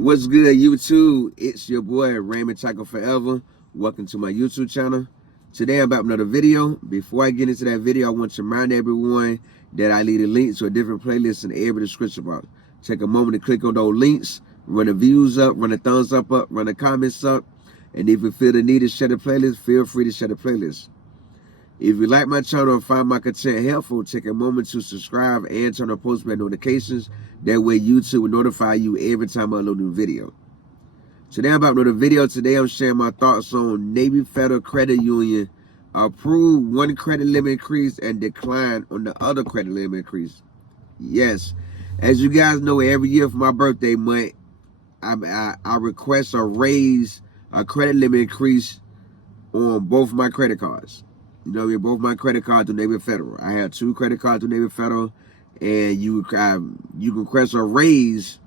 What's good, YouTube? It's your boy Raymond Taco Forever. Welcome to my YouTube channel. Today I'm about another video. Before I get into that video, I want to remind everyone that I leave a link to a different playlist in every description box. Take a moment to click on those links, run the views up, run the thumbs up, run the comments up, and if you feel the need to share the playlist, feel free to share the playlist. If you like my channel and find my content helpful, take a moment to subscribe and turn on post notifications. That way YouTube will notify you every time I upload a new video. Today I'm about another video. Today I'm sharing my thoughts on Navy Federal Credit Union approved one credit limit increase and decline on the other credit limit increase. Yes, as you guys know, every year for my birthday month, I request a raise, a credit limit increase on both my credit cards. You know, both my credit cards through Navy Federal. I have two credit cards through Navy Federal, and you can request a raise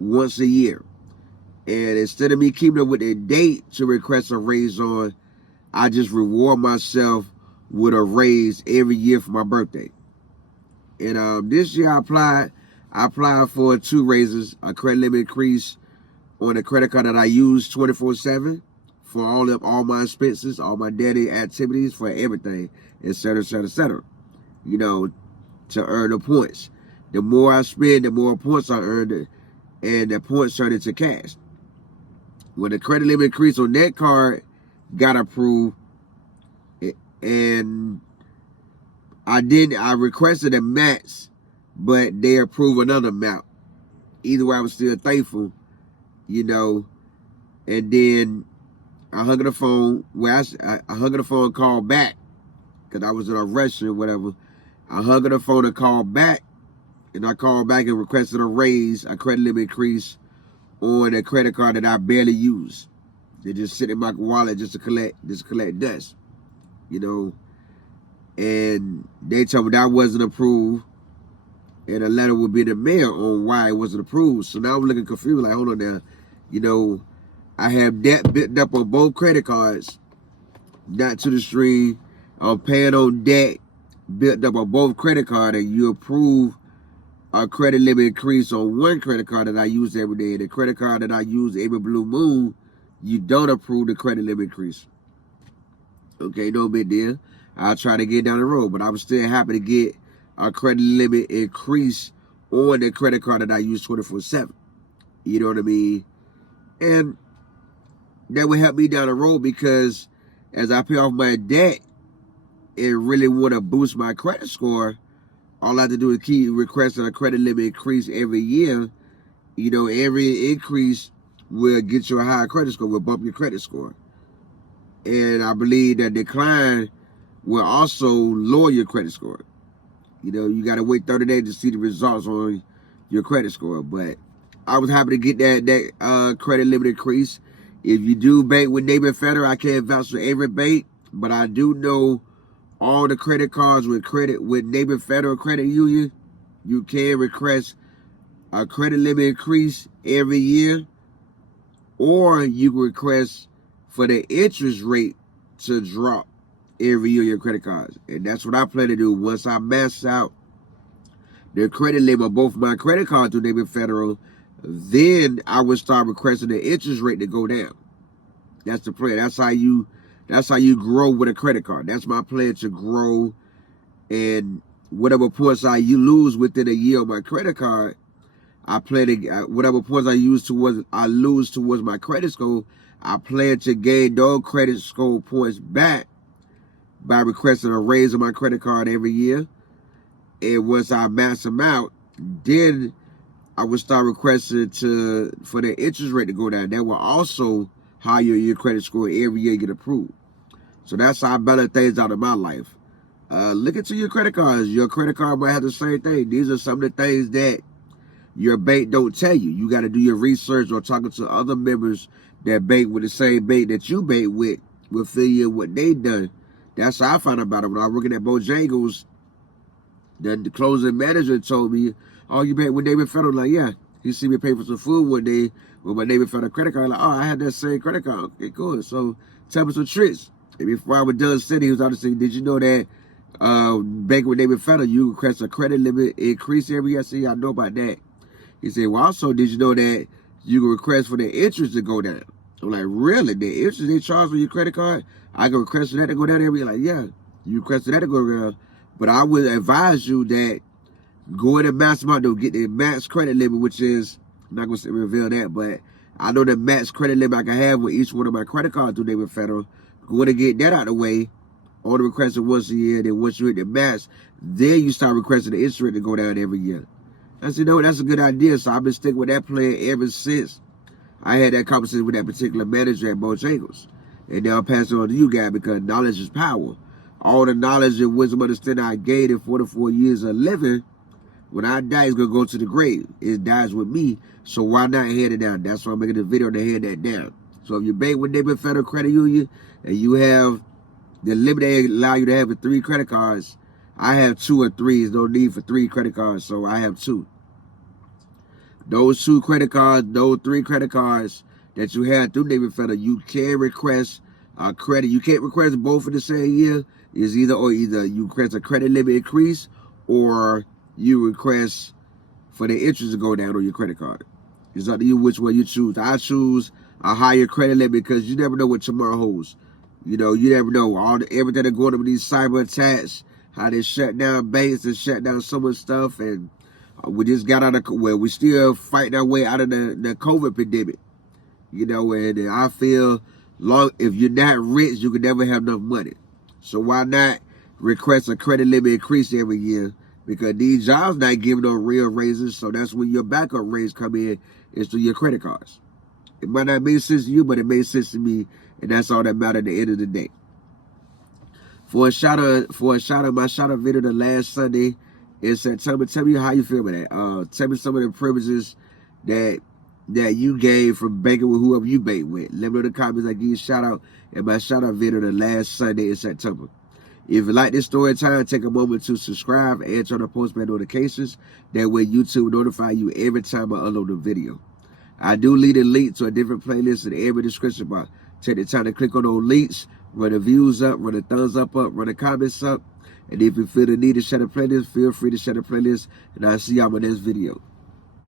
once a year. And instead of me keeping up with a date to request a raise on, I just reward myself with a raise every year for my birthday. And this year I applied for two raises, a credit limit increase on the credit card that I use 24/7. For all my expenses, all my daily activities, for everything, etc., etc., etc. You know, to earn the points. The more I spend, the more points I earn, and the points turn into cash. When the credit limit increase on that card got approved, and I requested a match, but they approved another amount. Either way, I was still thankful, you know, and then I hung up the phone. I hung up the phone and called back because I was in a rush or whatever. I hung up the phone and called back, and I called back and requested a raise, a credit limit increase on a credit card that I barely use. They just sit in my wallet just to collect dust, you know. And they told me that wasn't approved, and a letter would be in the mail on why it wasn't approved. So now I'm looking confused. Like, hold on now, you know. I have debt built up on both credit cards, not to the stream. I'm paying on debt built up on both credit cards, and you approve a credit limit increase on one credit card that I use every day. The credit card that I use every blue moon, you don't approve the credit limit increase. Okay, no big deal. I'll try to get down the road, but I was still happy to get a credit limit increase on the credit card that I use 24/7. You know what I mean? And that would help me down the road, because as I pay off my debt and really want to boost my credit score, all I have to do is keep requesting a credit limit increase every year. You know, every increase will get you a higher credit score, will bump your credit score. And I believe that decline will also lower your credit score. You know, you got to wait 30 days to see the results on your credit score. But I was happy to get that credit limit increase. If you do bank with Navy Federal, I can't vouch for every bank, but I do know all the credit cards with Navy Federal Credit Union, you can request a credit limit increase every year, or you can request for the interest rate to drop every year on your credit cards. And that's what I plan to do. Once I max out the credit limit of both my credit cards through Navy Federal, then I would start requesting the interest rate to go down. That's the plan. That's how you grow with a credit card. That's my plan, to grow, and whatever points you lose within a year on my credit card, I plan to whatever points I lose towards my credit score, I plan to gain those credit score points back by requesting a raise on my credit card every year. And once I max them out, then I would start requesting for the interest rate to go down. That will also higher your credit score every year get approved. So that's how I balance things out in my life. Look into your credit cards. Your credit card might have the same thing. These are some of the things that your bank don't tell you. You got to do your research, or talking to other members that bank with the same bank that you bank with will fill you in what they done. That's how I found out about it. When I was working at Bojangles, the closing manager told me, "Oh, you bank with Navy Federal?" Like, yeah. He see me pay for some food one day with my Navy Federal credit card. Like, oh, I had that same credit card. Okay, cool. So tell me some tricks. And before I was done sitting, he was out to say, did you know that bank with Navy Federal, you request a credit limit increase every year? I said, yeah, I know about that. He said, well, also, did you know that you can request for the interest to go down. I'm like, really? The interest they charge on your credit card? I can request for that to go down every like, yeah, you request for that to go down. But I would advise you that go in the max amount to get the max credit limit, which is, I'm not going to reveal that, but I know the max credit limit I can have with each one of my credit cards through Neighborhood Federal. Go to get that out of the way. Only requesting once a year. Then once you hit the max, then you start requesting the interest rate to go down every year. I said, no, that's a good idea. So I've been sticking with that plan ever since I had that conversation with that particular manager at Bojangles. And now I'm passing it on to you guys because knowledge is power. All the knowledge and wisdom understanding I gained in 44 years of living, when I die, it's going to go to the grave. It dies with me. So why not hand it down? That's why I'm making the video to hand that down. So if you bank with Neighborhood Federal Credit Union and you have the limit they allow you to have 3 credit cards, I have 2 or 3. There's no need for 3 credit cards, so I have 2. Those 2 credit cards, those 3 credit cards that you have through Neighborhood Federal, you can request a credit. You can't request both in the same year. It's either you request a credit limit increase or you request for the interest to go down on your credit card. It's up to you which one you choose. I choose a higher credit limit because you never know what tomorrow holds. You know, you never know. Everything that's going on with these cyber attacks, how they shut down banks and shut down so much stuff, and we just got out of, well, we still fighting our way out of the COVID pandemic. You know, and I feel if you're not rich, you can never have enough money. So why not request a credit limit increase every year? Because these jobs not giving no real raises, so that's when your backup raise come in, is through your credit cards. It might not make sense to you, but it makes sense to me, and that's all that matters at the end of the day. My shout out video the last Sunday is September. Tell me how you feel about that. Tell me some of the privileges that you gained from banking with whoever you bank with. Let me know in the comments. I give you a shout out in my shout out video the last Sunday in September. If you like this story time, take a moment to subscribe and turn on post notifications. That way YouTube will notify you every time I upload a video. I do leave a link to a different playlist in every description box. Take the time to click on those links, run the views up, run the thumbs up, run the comments up. And if you feel the need to share the playlist, feel free to share the playlist. And I'll see y'all in my next video.